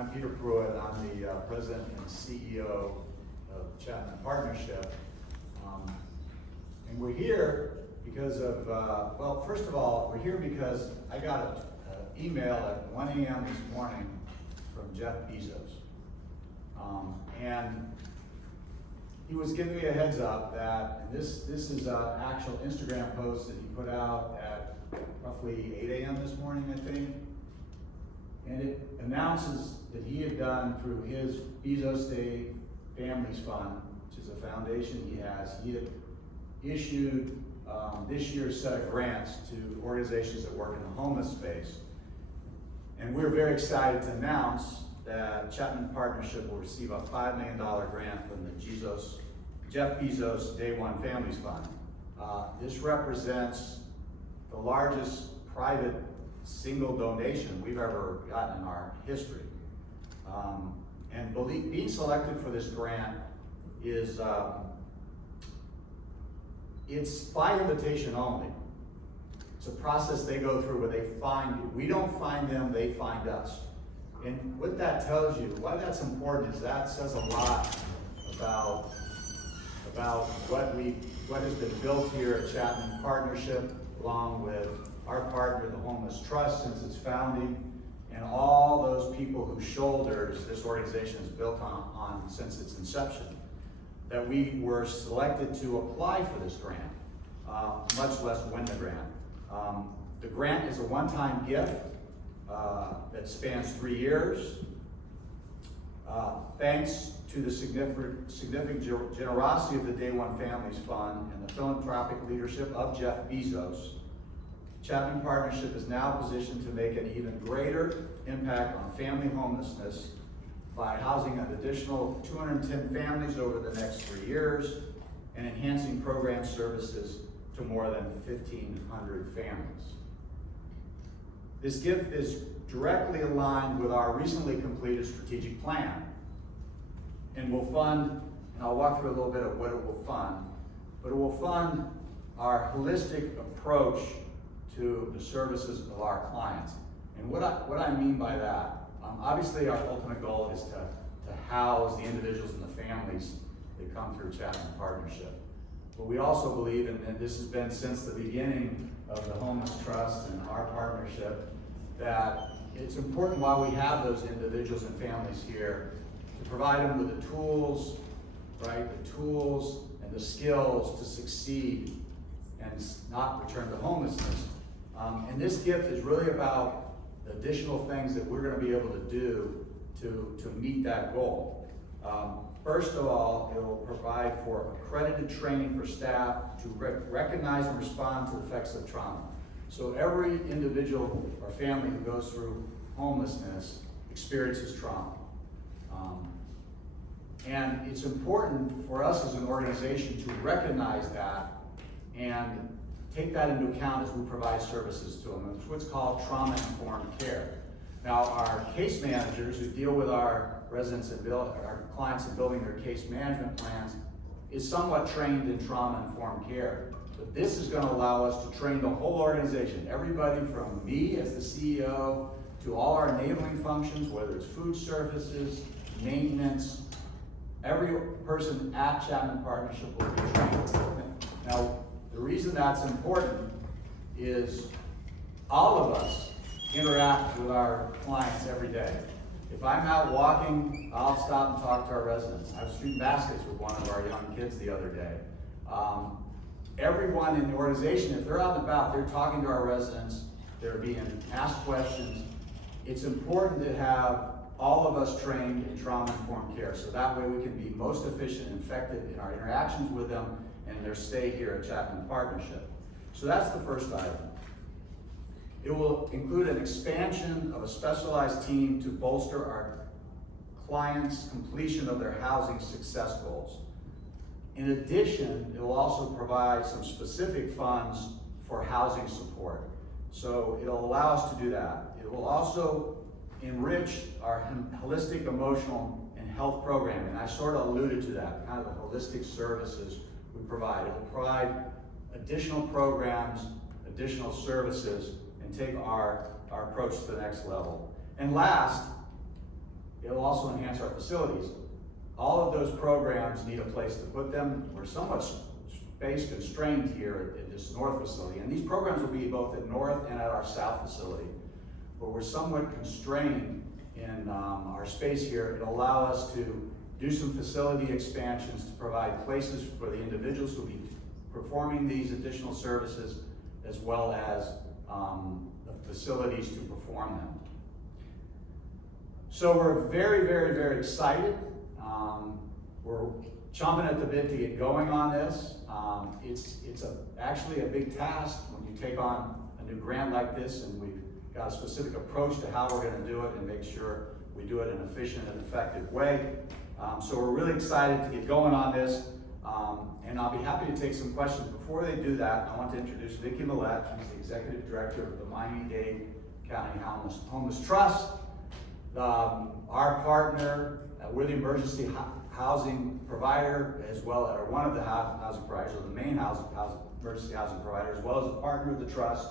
I'm Peter Pruitt. I'm the President and CEO of Chapman Partnership. And we're here because of, well, first of all, we're here because I got an email at 1 a.m. this morning from Jeff Bezos. And he was giving me a heads up that, and this is an actual Instagram post that he put out at roughly 8 a.m. this morning, I think. And it announces that he had done through his Bezos Day Families Fund, which is a foundation he has, he had issued this year's set of grants to organizations that work in the homeless space. And we're very excited to announce that Chapman Partnership will receive a $5 million grant from the Jeff Bezos D1FF Families Fund. This represents the largest private single donation we've ever gotten in our history. And being selected for this grant is, it's by invitation only. It's a process they go through where they find you. We don't find them, they find us. And what that tells you, why that's important is that says a lot about what has been built here at Chapman Partnership, along with our partner, the Homeless Trust, since its founding, and all those people whose shoulders this organization is built on since its inception, that we were selected to apply for this grant, much less win the grant. The grant is a one-time gift that spans 3 years. Thanks to the significant generosity of the D1 Families Fund and the philanthropic leadership of Jeff Bezos, Chapman Partnership is now positioned to make an even greater impact on family homelessness by housing an additional 210 families over the next 3 years and enhancing program services to more than 1,500 families. This gift is directly aligned with our recently completed strategic plan and will fund, and I'll walk through a little bit of what it will fund, but it will fund our holistic approach to the services of our clients. And what I mean by that, obviously our ultimate goal is to house the individuals and the families that come through Chapman Partnership. But we also believe, and this has been since the beginning of the Homeless Trust and our partnership, that it's important while we have those individuals and families here to provide them with the tools, right? The tools and the skills to succeed and not return to homelessness. And this gift is really about additional things that we're going to be able to do to meet that goal. First of all, it will provide for accredited training for staff to recognize and respond to the effects of trauma. So every individual or family who goes through homelessness experiences trauma. And it's important for us as an organization to recognize that and take that into account as we provide services to them. It's what's called trauma-informed care. Now, our case managers who deal with our residents and our clients in building their case management plans is somewhat trained in trauma-informed care. But this is going to allow us to train the whole organization, everybody from me as the CEO to all our enabling functions, whether it's food services, maintenance. Every person at Chapman Partnership will be trained. Now, the reason that's important is all of us interact with our clients every day. If I'm out walking, I'll stop and talk to our residents. I was shooting baskets with one of our young kids the other day. Everyone in the organization, if they're out and about, they're talking to our residents, they're being asked questions. It's important to have all of us trained in trauma-informed care, so that way we can be most efficient and effective in our interactions with them and their stay here at Chapman Partnership. So that's the first item. It will include an expansion of a specialized team to bolster our clients' completion of their housing success goals. In addition, it will also provide some specific funds for housing support. So it'll allow us to do that. It will also enrich our holistic emotional and health program, and I sort of alluded to that, kind of the holistic services we provide. It will provide additional programs, additional services, and take our approach to the next level. And last, It'll also enhance our facilities. All of those programs need a place to put them. We're somewhat space constrained here at this north facility, and these programs will be both at north and at our south facility. But we're somewhat constrained in our space here. It'll allow us to do some facility expansions to provide places for the individuals who will be performing these additional services, as well as the facilities to perform them. So we're very, very, very excited. We're chomping at the bit to get going on this. It's actually a big task when you take on a new grant like this, and we've got a specific approach to how we're going to do it and make sure we do it in an efficient and effective way. So we're really excited to get going on this, and I'll be happy to take some questions. Before they do that, I want to introduce Vicki Millette. She's the Executive Director of the Miami-Dade County Homeless Trust. Our partner, we're the emergency housing provider, as well as one of the housing providers, or the main emergency housing provider, as well as a partner of the trust.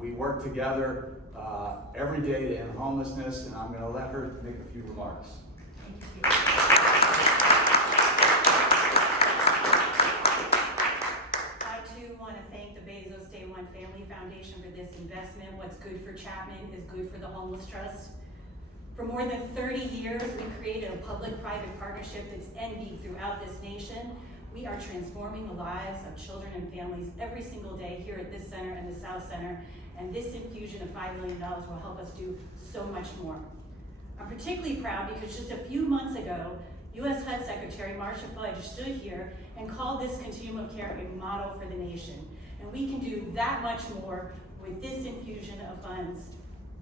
We work together every day to end homelessness, and I'm going to let her make a few remarks. Thank you. I too want to thank the Bezos D1 Family Foundation for this investment. What's good for Chapman is good for the Homeless Trust. For more than 30 years, we created a public-private partnership that's envied throughout this nation. We are transforming the lives of children and families every single day here at this center and the South Center, and this infusion of $5 million will help us do so much more. I'm particularly proud because just a few months ago, U.S. HUD Secretary Marcia Fudge stood here and called this continuum of care a model for the nation. And we can do that much more with this infusion of funds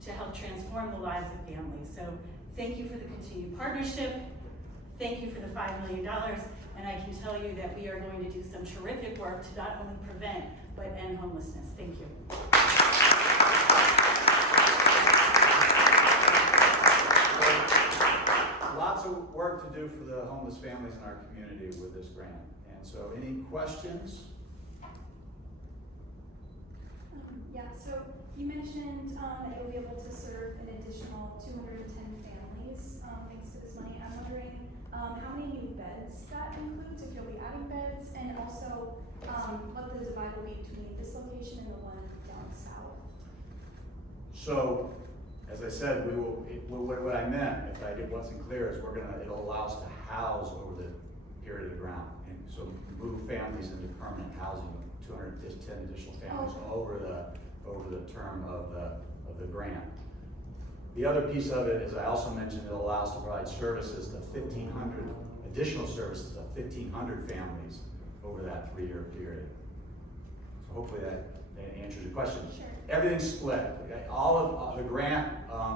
to help transform the lives of families. So thank you for the continued partnership. Thank you for the $5 million. And I can tell you that we are going to do some terrific work to not only prevent, but end homelessness. Thank you. Lots of work to do for the homeless families in our community with this grant. And so any questions? Yeah, so you mentioned that you'll be able to serve an additional 210 families thanks to this money. I'm wondering how many new beds that includes, if you'll be adding beds, and also what the divide will be between this location and the one down south. So, as I said, what I meant, if I wasn't clear, is it'll allow us to house over the period of the grant, and so move families into permanent housing, 210 additional families over the term of the grant. The other piece of it, as I also mentioned, it allows to provide services to 1,500 additional services to 1,500 families over that 3-year period. So hopefully that answers your question. Sure. Everything's split. Okay? All of the grant,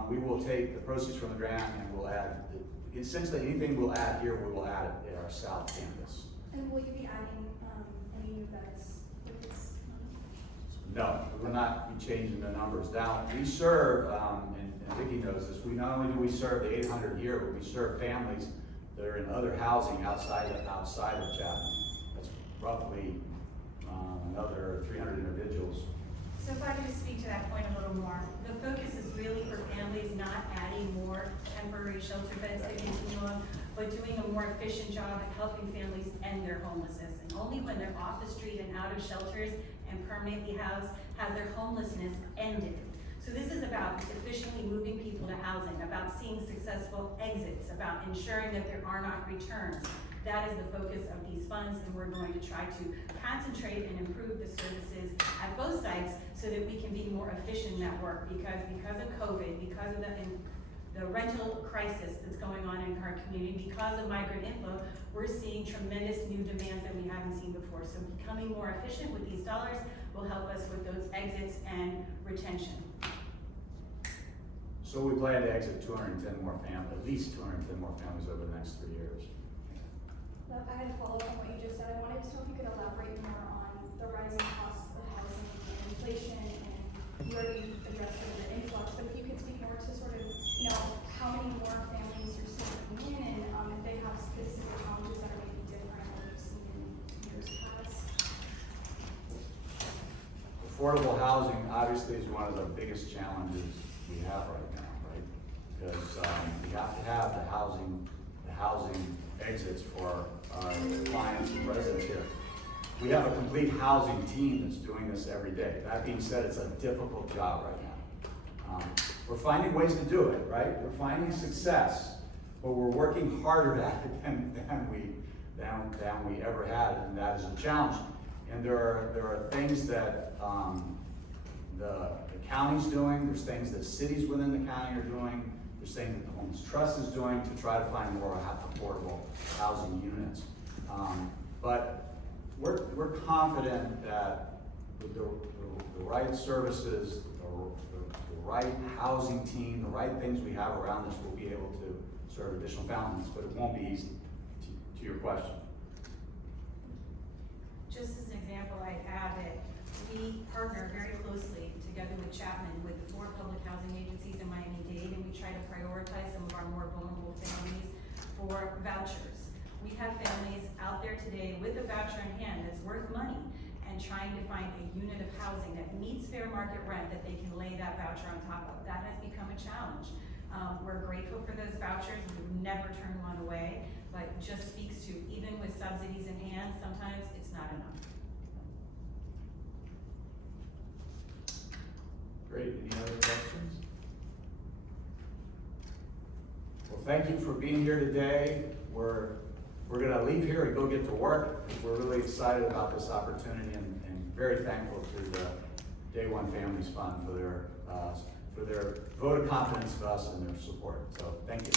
we will take the proceeds from the grant and we'll add, essentially anything we'll add here, we will add it at our south campus. And will you be adding any new beds with this money? No, we will not be changing the numbers. Now, we serve, and Vicki knows this, not only do we serve the 800 here, but we serve families that are in other housing outside of Chapman. That's roughly another 300 individuals. So if I could just speak to that point a little more. The focus is really for families not adding more temporary shelter beds to continue on, but doing a more efficient job at helping families end their homelessness. And only when they're off the street and out of shelters and permanently housed has their homelessness ended. So this is about efficiently moving people to housing, about seeing successful exits, about ensuring that there are not returns. That is the focus of these funds, and we're going to try to concentrate and improve the services at both sites so that we can be more efficient in that work. Because of COVID, because of the rental crisis that's going on in our community, because of migrant inflow, we're seeing tremendous new demands that we haven't seen before. So becoming more efficient with these dollars will help us with those exits and retention. So we plan to exit 210 more families, at least 210 more families over the next 3 years. I had a follow-up on what you just said. I wanted to know if you could elaborate more on the rising costs of housing and inflation, and you already addressed some of the influx, but if you could speak more to sort of, how many more families you're seeing coming in, and if they have specific challenges that are maybe different than what you've seen in years past. Affordable housing obviously is one of the biggest challenges we have right now, right? because we have to have the housing exits for our clients and residents here. We have a complete housing team that's doing this every day. That being said, it's a difficult job right now. We're finding ways to do it, right? We're finding success, but we're working harder at it than we ever had, and that is a challenge. And there are things that the county's doing, there's things that cities within the county are doing, there's things that the Homeless Trust is doing to try to find more affordable housing units. But we're confident that with the right services, the right housing team, the right things we have around us, we'll be able to serve additional families, but it won't be easy, to your question. Just as an example, I add that we partner very closely together with Chapman with the 4 public housing agencies in Miami-Dade, and we try to prioritize some of our more vulnerable families for vouchers. We have families out there today with a voucher in hand that's worth money and trying to find a unit of housing that meets fair market rent that they can lay that voucher on top of. That has become a challenge. We're grateful for those vouchers. We would never turn one away, but just speaks to, even with subsidies in hand, sometimes it's not enough. Great, any other questions? Well, thank you for being here today. We're gonna leave here and go get to work. We're really excited about this opportunity and very thankful to the Day One Families Fund for their vote of confidence to us and their support. So thank you.